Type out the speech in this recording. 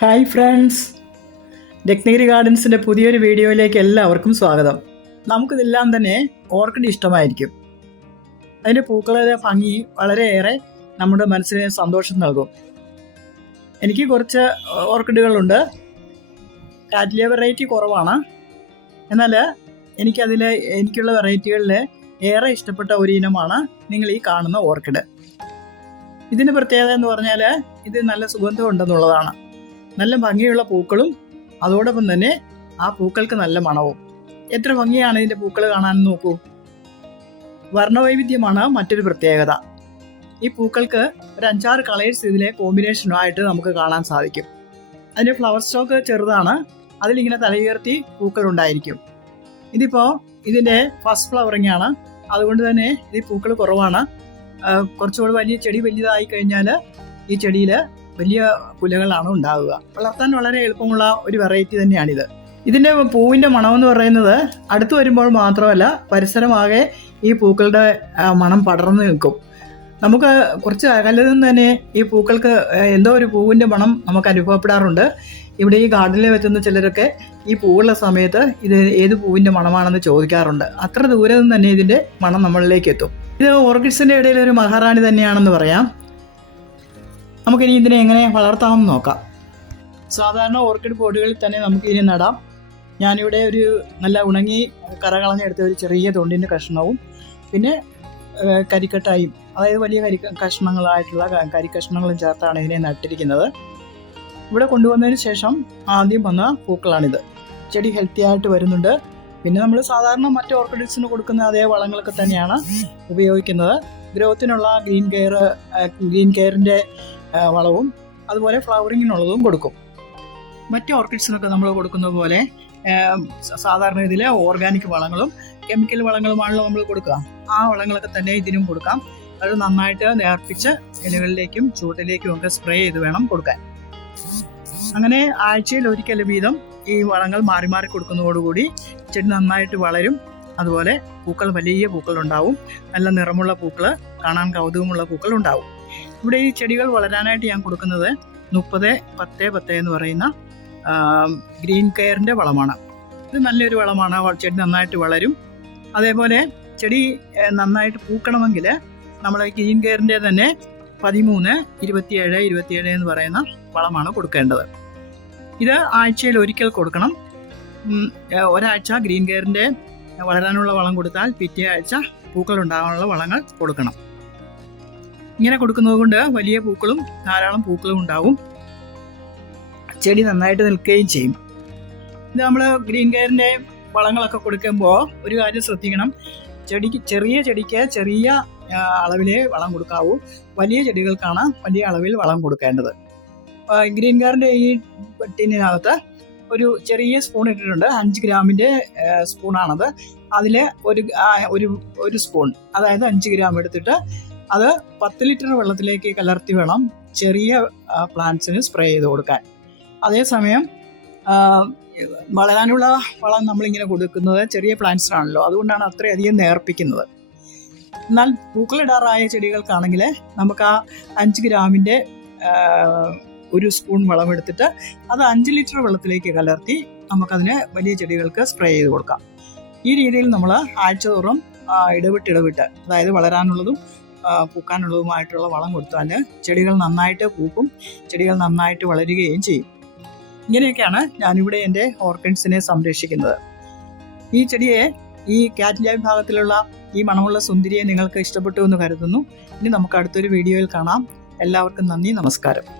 Hi friends. Ratnagiri ഗാർഡൻസിന്റെ പുതിയൊരു വീഡിയോയിലേക്ക് എല്ലാവർക്കും സ്വാഗതം. നമുക്കിതെല്ലാം തന്നെ ഓർക്കിഡ് ഇഷ്ടമായിരിക്കും. അതിന്റെ പൂക്കളുടെ ഭംഗി വളരെയേറെ നമ്മുടെ മനസ്സിന് സന്തോഷം നൽകും. എനിക്ക് കുറച്ച് ഓർക്കിഡുകളുണ്ട്. കാറ്റിലെ വെറൈറ്റി കുറവാണ്. എന്നാൽ എനിക്കതിൽ എനിക്കുള്ള വെറൈറ്റികളിൽ ഏറെ ഇഷ്ടപ്പെട്ട ഒരു ഇനമാണ് നിങ്ങൾ ഈ കാണുന്ന ഓർക്കിഡ്. ഇതിന്റെ പ്രത്യേകത എന്ന് പറഞ്ഞാൽ ഇത് നല്ല സുഗന്ധം ഉണ്ടെന്നുള്ളതാണ്. നല്ല ഭംഗിയുള്ള പൂക്കളും അതോടൊപ്പം തന്നെ ആ പൂക്കൾക്ക് നല്ല മണവും. എത്ര ഭംഗിയാണ് ഇതിന്റെ പൂക്കൾ കാണാൻ നോക്കൂ. വർണവൈവിധ്യമാണ് മറ്റൊരു പ്രത്യേകത. ഈ പൂക്കൾക്ക് ഒരു അഞ്ചാറ് കളേഴ്സ് ഇതിലെ കോമ്പിനേഷനുമായിട്ട് നമുക്ക് കാണാൻ സാധിക്കും. അതിന്റെ ഫ്ലവർ സ്റ്റോക്ക് ചെറുതാണ്. അതിലിങ്ങനെ തലയുയർത്തി പൂക്കൾ ഉണ്ടായിരിക്കും. ഇതിപ്പോൾ ഇതിന്റെ ഫസ്റ്റ് ഫ്ലവറിംഗ് ആണ്. അതുകൊണ്ട് തന്നെ ഈ പൂക്കൾ കുറവാണ്. കുറച്ചുകൂടി വലിയ ചെടി വലുതായി കഴിഞ്ഞാൽ ഈ ചെടിയിൽ വലിയ പുലകളാണ് ഉണ്ടാവുക. വളർത്താൻ വളരെ എളുപ്പമുള്ള ഒരു വെറൈറ്റി തന്നെയാണിത്. ഇതിന്റെ പൂവിന്റെ മണം എന്ന് പറയുന്നത് അടുത്ത് വരുമ്പോൾ മാത്രമല്ല പരിസരമാകെ ഈ പൂക്കളുടെ മണം പടർന്നു നിൽക്കും. നമുക്ക് കുറച്ച് അകലിൽ നിന്ന് തന്നെ ഈ പൂക്കൾക്ക് എന്തോ ഒരു പൂവിന്റെ മണം നമുക്ക് അനുഭവപ്പെടാറുണ്ട്. ഇവിടെ ഈ ഗാർഡനിൽ വെച്ചുന്ന ചിലരൊക്കെ ഈ പൂവുള്ള സമയത്ത് ഇത് ഏത് പൂവിന്റെ മണമാണെന്ന് ചോദിക്കാറുണ്ട്. അത്ര ദൂരെ നിന്ന് തന്നെ ഇതിന്റെ മണം നമ്മളിലേക്ക് എത്തും. ഇത് ഓർക്കിഡ്സിന്റെ ഇടയിൽ ഒരു മഹാറാണി തന്നെയാണെന്ന് പറയാം. നമുക്കിനി ഇതിനെ എങ്ങനെ വളർത്താമെന്ന് നോക്കാം. സാധാരണ ഓർക്കിഡ് പോട്ടുകളിൽ തന്നെ നമുക്ക് ഇതിനെ നടാം. ഞാനിവിടെ ഒരു നല്ല ഉണങ്ങി കറ കളഞ്ഞെടുത്ത ഒരു ചെറിയ തൊണ്ടിന്റെ കഷ്ണവും പിന്നെ കരിക്കട്ടായും അതായത് വലിയ കരി കഷ്ണങ്ങളായിട്ടുള്ള കരിക്കഷ്ണങ്ങളും ചേർത്താണ് ഇതിനെ നട്ടിരിക്കുന്നത്. ഇവിടെ കൊണ്ടുവന്നതിന് ശേഷം ആദ്യം വന്ന പൂക്കളാണിത്. ചെടി ഹെൽത്തി ആയിട്ട് വരുന്നുണ്ട്. പിന്നെ നമ്മൾ സാധാരണ മറ്റ് ഓർക്കിഡ്സിന് കൊടുക്കുന്ന അതേ വളങ്ങളൊക്കെ തന്നെയാണ് ഉപയോഗിക്കുന്നത്. ഗ്രോത്തിനുള്ള ഗ്രീൻ കെയർ ഗ്രീൻ കെയറിന്റെ വളവും അതുപോലെ ഫ്ലവറിങ്ങിനുള്ളതും കൊടുക്കും. മറ്റ് ഓർക്കിഡ്സിനൊക്കെ നമ്മൾ കൊടുക്കുന്ന പോലെ സാധാരണ ഇതിലെ ഓർഗാനിക് വളങ്ങളും കെമിക്കൽ വളങ്ങളുമാണല്ലോ നമ്മൾ കൊടുക്കുക. ആ വളങ്ങളൊക്കെ തന്നെ ഇതിനും കൊടുക്കാം. അത് നന്നായിട്ട് നേർപ്പിച്ച് ഇലകളിലേക്കും ചൂട്ടിലേക്കും ഒക്കെ സ്പ്രേ ചെയ്ത് വേണം കൊടുക്കാൻ. അങ്ങനെ ആഴ്ചയിൽ ഒരിക്കൽ വീതം ഈ വളങ്ങൾ മാറി മാറി കൊടുക്കുന്നതോടുകൂടി ചെടി നന്നായിട്ട് വളരും. അതുപോലെ പൂക്കൾ വലിയ പൂക്കൾ ഉണ്ടാവും നല്ല നിറമുള്ള പൂക്കൾ കാണാൻ കൗതുകമുള്ള പൂക്കൾ ഉണ്ടാവും ഇവിടെ ഈ ചെടികൾ വളരാനായിട്ട് ഞാൻ കൊടുക്കുന്നത് മുപ്പത് പത്ത് പത്ത് എന്ന് പറയുന്ന ഗ്രീൻ കെയറിന്റെ വളമാണ്. ഇത് നല്ലൊരു വളമാണ്. ചെടി നന്നായിട്ട് വളരും. അതേപോലെ ചെടി നന്നായിട്ട് പൂക്കണമെങ്കിൽ നമ്മൾ ഗ്രീൻ കെയറിന്റെ തന്നെ പതിമൂന്ന് ഇരുപത്തിയേഴ് ഇരുപത്തിയേഴ് എന്ന് പറയുന്ന വളമാണ് കൊടുക്കേണ്ടത്. ഇത് ആഴ്ചയിൽ ഒരിക്കൽ കൊടുക്കണം. ഒരാഴ്ച ഗ്രീൻ കെയറിന്റെ വളരാനുള്ള വളം കൊടുത്താൽ പിറ്റേ ആഴ്ച പൂക്കൾ ഉണ്ടാകാനുള്ള വളങ്ങൾ കൊടുക്കണം. ഇങ്ങനെ കൊടുക്കുന്നത് കൊണ്ട് വലിയ പൂക്കളും ധാരാളം പൂക്കളും ഉണ്ടാവും. ചെടി നന്നായിട്ട് നിൽക്കുകയും ചെയ്യും. ഇത് നമ്മൾ ഗ്രീൻ കെയറിന്റെ വളങ്ങളൊക്കെ കൊടുക്കുമ്പോൾ ഒരു കാര്യം ശ്രദ്ധിക്കണം. ചെടിക്ക് ചെറിയ ചെടിക്ക് ചെറിയ അളവിലെ വളം കൊടുക്കാവൂ. വലിയ ചെടികൾക്കാണ് വലിയ അളവിൽ വളം കൊടുക്കേണ്ടത്. ഗ്രീൻ കാറിന്റെ ഈ ടിന്നിനകത്ത് ഒരു ചെറിയ സ്പൂൺ ഇട്ടിട്ടുണ്ട്. അഞ്ച് ഗ്രാമിന്റെ സ്പൂണാണത്. അതിൽ ഒരു ഒരു സ്പൂൺ അതായത് അഞ്ച് ഗ്രാം എടുത്തിട്ട് അത് പത്ത് ലിറ്റർ വെള്ളത്തിലേക്ക് കലർത്തി വേണം ചെറിയ പ്ലാന്റ്സിന് സ്പ്രേ ചെയ്ത് കൊടുക്കാൻ. അതേസമയം വളരാനുള്ള വളം നമ്മളിങ്ങനെ കൊടുക്കുന്നത് ചെറിയ പ്ലാന്റ്സിനാണല്ലോ അതുകൊണ്ടാണ് അത്രയധികം നേർപ്പിക്കുന്നത്. എന്നാൽ പൂക്കളിടാറായ ചെടികൾക്കാണെങ്കിൽ നമുക്ക് ആ അഞ്ച് ഗ്രാമിന്റെ ഒരു സ്പൂൺ വളം എടുത്തിട്ട് അത് അഞ്ച് ലിറ്റർ വെള്ളത്തിലേക്ക് കലർത്തി നമുക്കതിന് വലിയ ചെടികൾക്ക് സ്പ്രേ ചെയ്ത് കൊടുക്കാം. ഈ രീതിയിൽ നമ്മൾ ആഴ്ചതോറും ഇടവിട്ട് ഇടവിട്ട് അതായത് വളരാനുള്ളതും പൂക്കാനുള്ളതുമായിട്ടുള്ള വളം കൊടുത്താൽ ചെടികൾ നന്നായിട്ട് പൂക്കും ചെടികൾ നന്നായിട്ട് വളരുകയും ചെയ്യും. ഇങ്ങനെയൊക്കെയാണ് ഞാനിവിടെ എന്റെ ഓർക്കിഡ്സിനെ സംരക്ഷിക്കുന്നത്. ഈ ചെടിയെ ഈ കാറ്റിലെ വിഭാഗത്തിലുള്ള ഈ മണമുള്ള സുന്ദരിയെ നിങ്ങൾക്ക് ഇഷ്ടപ്പെട്ടു എന്ന് കരുതുന്നു. ഇനി നമുക്ക് അടുത്തൊരു വീഡിയോയിൽ കാണാം. എല്ലാവർക്കും നന്ദി നമസ്കാരം.